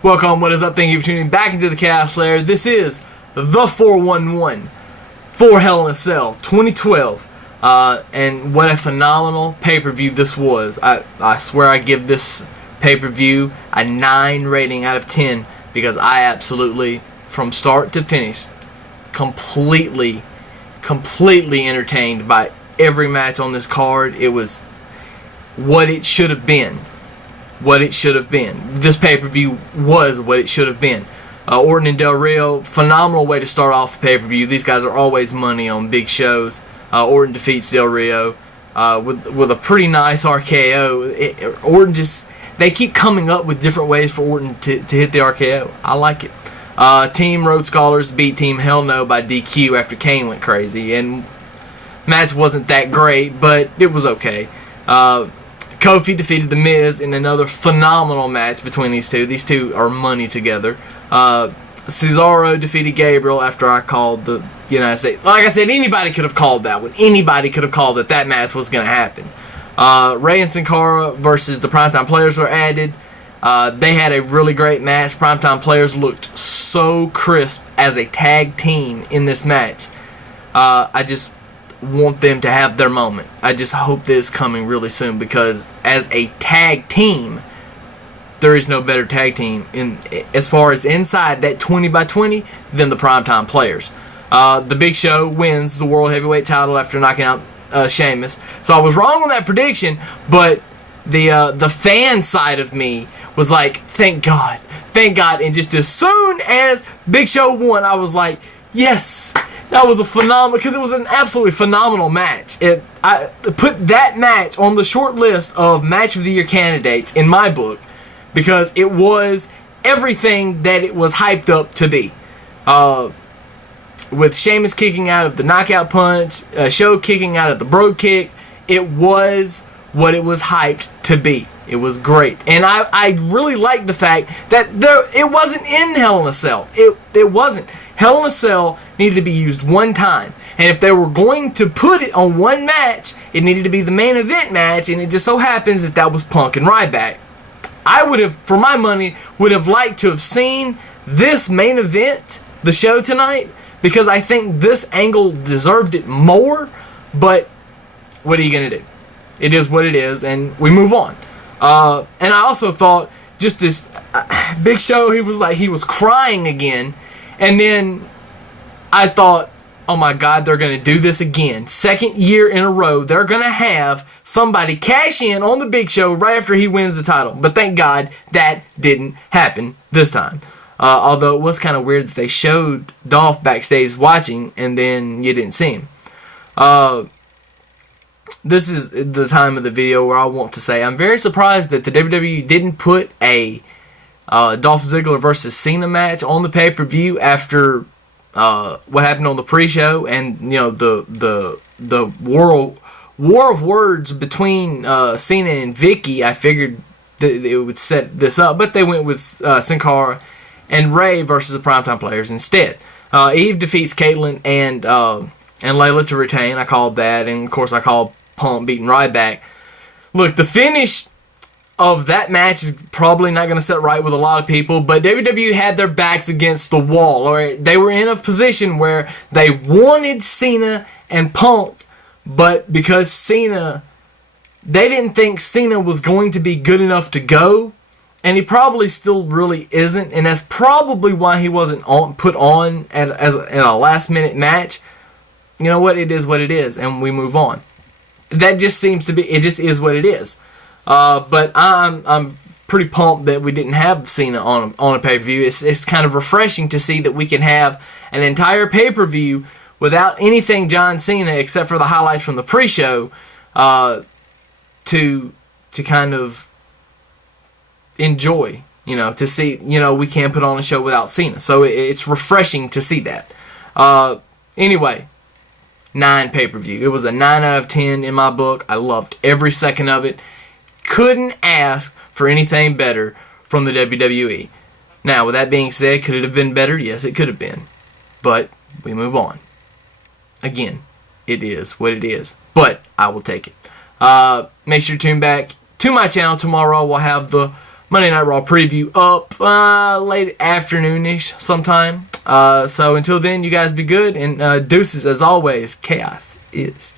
Welcome, what is up? Thank you for tuning back into the Chaos Lair. This is the 411 for Hell in a Cell 2012. And what a phenomenal pay-per-view this was. I swear I give this pay-per-view a 9 rating out of 10 because I absolutely, from start to finish, completely entertained by every match on this card. It was what it should have been. This pay-per-view was what it should have been. Orton and Del Rio, phenomenal way to start off a pay-per-view. These guys are always money on big shows. Orton defeats Del Rio with a pretty nice RKO. Orton they keep coming up with different ways for Orton to hit the RKO. I like it. Team Road Scholars beat Team Hell No by DQ after Kane went crazy. And match wasn't that great, but it was okay. Kofi defeated The Miz in another phenomenal match between these two. These two are money together. Cesaro defeated Gabriel after I called the United States. Like I said, anybody could have called that one. Anybody could have called that match was going to happen. Rey and Sin Cara versus the Primetime Players were added. They had a really great match. Primetime Players looked so crisp as a tag team in this match. I just want them to have their moment. I just hope this is coming really soon because as a tag team, there is no better tag team as far as inside that 20x20 than the Primetime Players. The Big Show wins the World Heavyweight title after knocking out Sheamus. So I was wrong on that prediction, but the fan side of me was like, thank God. And just as soon as Big Show won, I was like, yes. That was a phenomenal, because it was an absolutely phenomenal match. I put that match on the short list of Match of the Year candidates in my book because it was everything that it was hyped up to be. With Sheamus kicking out of the knockout punch, Show kicking out of the Brogue Kick, it was what it was hyped to be. It was great. And I really liked the fact that it wasn't in Hell in a Cell. It wasn't. Hell in a Cell needed to be used one time. And if they were going to put it on one match, it needed to be the main event match, and it just so happens that was Punk and Ryback. I would have, for my money, would have liked to have seen this main event, the show tonight, because I think this angle deserved it more, but what are you going to do? It is what it is, and we move on. And I also thought, just this Big Show, he was crying again. And then I thought, oh my God, they're going to do this again. Second year in a row, they're going to have somebody cash in on the Big Show right after he wins the title. But thank God that didn't happen this time. Although it was kind of weird that they showed Dolph backstage watching and then you didn't see him. This is the time of the video where I want to say I'm very surprised that the WWE didn't put a Dolph Ziggler versus Cena match on the pay-per-view after what happened on the pre-show, and the war of words between Cena and Vicky. I figured that it would set this up, but they went with Sin Cara and Rey versus the Primetime Players instead. Eve defeats Caitlyn and Layla to retain. I called that, and of course I called Punk beating Ryback. Look, the finish of that match is probably not going to set right with a lot of people, but WWE had their backs against the wall. Or they were in a position where they wanted Cena and Punk, but because they didn't think Cena was going to be good enough to go, and he probably still really isn't, and that's probably why he wasn't put on in a last-minute match. You know what? It is what it is, and we move on. That just seems to be, it just is what it is. But I'm pretty pumped that we didn't have Cena on a pay-per-view. It's kind of refreshing to see that we can have an entire pay-per-view without anything John Cena except for the highlights from the pre-show to kind of enjoy, to see, we can't put on a show without Cena. So it's refreshing to see that. Anyway, 9 pay-per-view. It was a 9 out of 10 in my book. I loved every second of it. Couldn't ask for anything better from the WWE. Now, with that being said, could it have been better? Yes, it could have been. But we move on. Again, it is what it is. But I will take it. Make sure to tune back to my channel tomorrow. We'll have the Monday Night Raw preview up late afternoonish sometime. So until then, you guys be good, and deuces as always. Chaos is